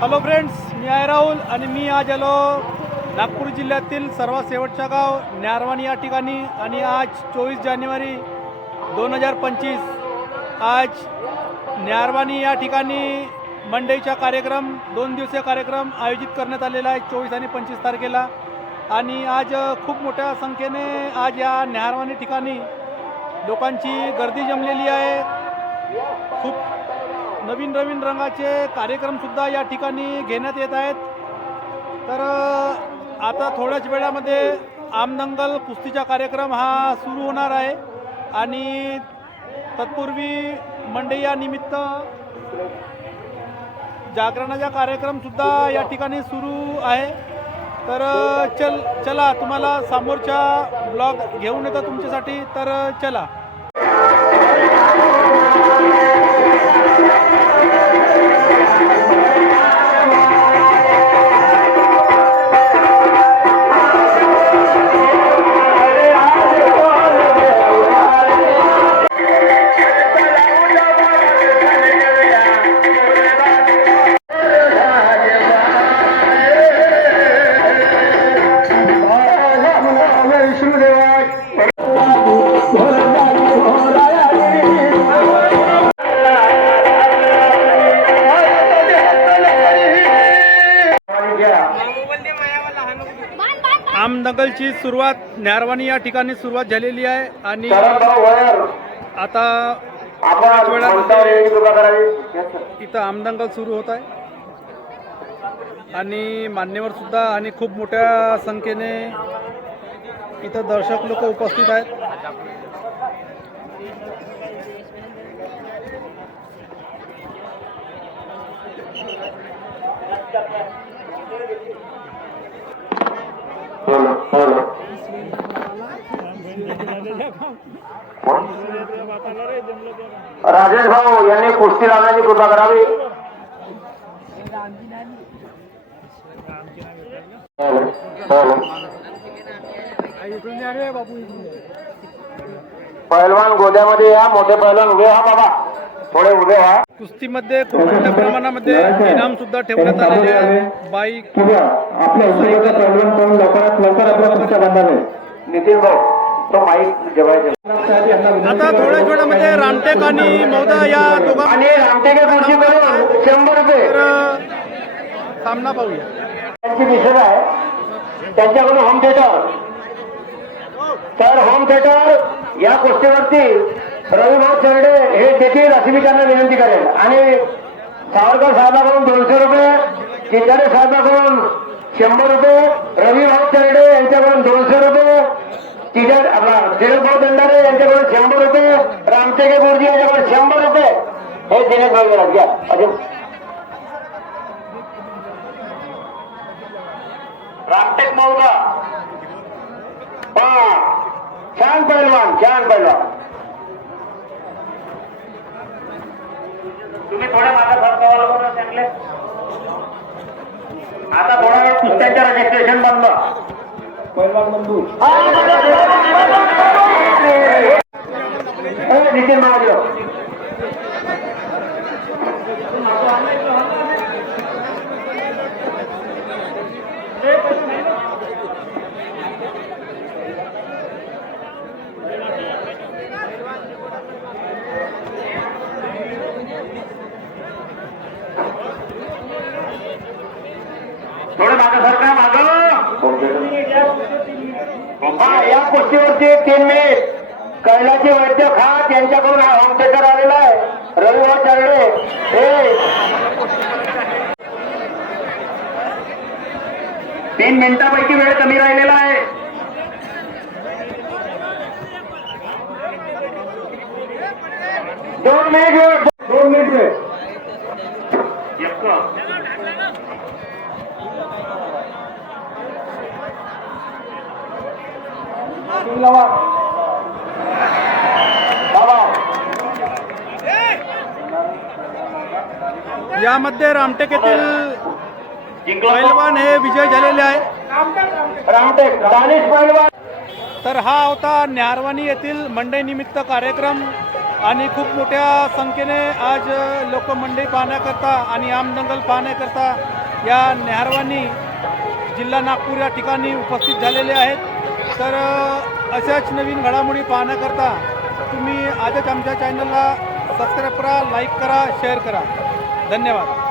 Hello friends मी आहे राहुल आणि मी आज आलो नागपूर जिल्ह्यातील सर्वात शेवटच्या गाव न्यारवाणी या ठिकाणी. आणि आज चोवीस जानेवारी दोन हजार पंचवीस. आज न्यारवाणी या ठिकाणी मंडईचा कार्यक्रम दोन दिवसीय कार्यक्रम आयोजित करण्यात आलेला आहे चोवीस आणि पंचवीस तारखेला. आणि आज खूप मोठ्या संख्येने आज या न्यारवाणी ठिकाणी लोकांची गर्दी जमलेली आहे. खूप नवीन नवीन रंगाचे कार्यक्रमसुद्धा या ठिकाणी घेण्यात येत आहेत. तर आता थोड्याच वेळामध्ये आमदंगल कुस्तीचा कार्यक्रम हा सुरू होणार आहे. आणि तत्पूर्वी मंडई या निमित्त जागरणाचा कार्यक्रमसुद्धा या ठिकाणी सुरू आहे. तर चल चला तुम्हाला समोरच्या ब्लॉग घेऊन येतो तुमच्यासाठी. तर चला. आमदंगलची सुरुवात न्यारवाणी या ठिकाणी सुरुवात झालेली आहे आणि आता वेळामध्ये इथं आमदंगल सुरू होत आहे. आणि मान्यवर सुद्धा आणि खूप मोठ्या संख्येने इथं दर्शक लोक उपस्थित आहेत. राजेश भाऊ यांनी कुस्ती लावण्याची कृपा करावी. पहिलवान गोद्यामध्ये या मोठे पहिलवान उभे हा बाबा. थोडे उभे हा कुस्तीमध्ये खूप मोठ्या प्रमाणामध्ये इनाम सुद्धा ठेवण्यात आलेले आहे बाईक आता थोड्याच वेळामध्ये रामटेक आणि मौदा या दोघां आणि रामटेके खुर्ची करून शंभर रुपये. तर सामना पाहूया. त्यांची मिसेस आहे. त्यांच्याकडून होम थिएटर तर होम थिएटर या गोष्टीवरती रविभाऊ चरडे हे देखील अशी मी त्यांना विनंती करेल. आणि सावरकर साहेबाकडून दोनशे रुपये चिंजारे साहेबाकडून शंभर रुपये रविभाऊ चरडे यांच्याकडून दोनशे रुपये आपला दिनेशभाऊ दंडारे यांच्याकडून शंभर रुपये रामटेके गुरुजी यांच्याकडून शंभर रुपये. हे दिनेश भाऊ घ्या. अजून. रामटेक भाऊ का छान पैलवान छान पैलवान. तुम्ही थोड्या माझ्या फरकावाला करून सांगले आता थोडा वेळ कुस्त्यांच्या रजिस्ट्रेशन बंद पैलवान बंधू नितीन महादेव थोडं मागं सरका मागं. हा या गोष्टीवरती तीन मिनिट कैलाची वैद्य खात यांच्याकडून हा होम थिएटर आलेला आहे. रविवार चारडे हे. तीन मिनिटापैकी वेळ कमी राहिलेला आहे. दोन मिनिट वेळ. दोन मिनिट वेळ. बाबा. यामध्ये रामटेक येथील पैलवान हे विजय झालेले आहे रामटेक दानिश पैलवान. तर हा होता न्यारवानी येथील मंडई निमित्त कार्यक्रम. आणि खूप मोठ्या संख्येने आज लोकमंडळी पाहण्याकरता आणि आमदंगल पाहण्याकरता या नेहरवानी जिल्हा नागपूर या ठिकाणी उपस्थित झालेले आहेत. तर अशाच नवीन घडामोडी पाहण्याकरता तुम्ही आजच आमच्या चॅनलला सबस्क्राईब करा लाईक करा शेअर करा. धन्यवाद.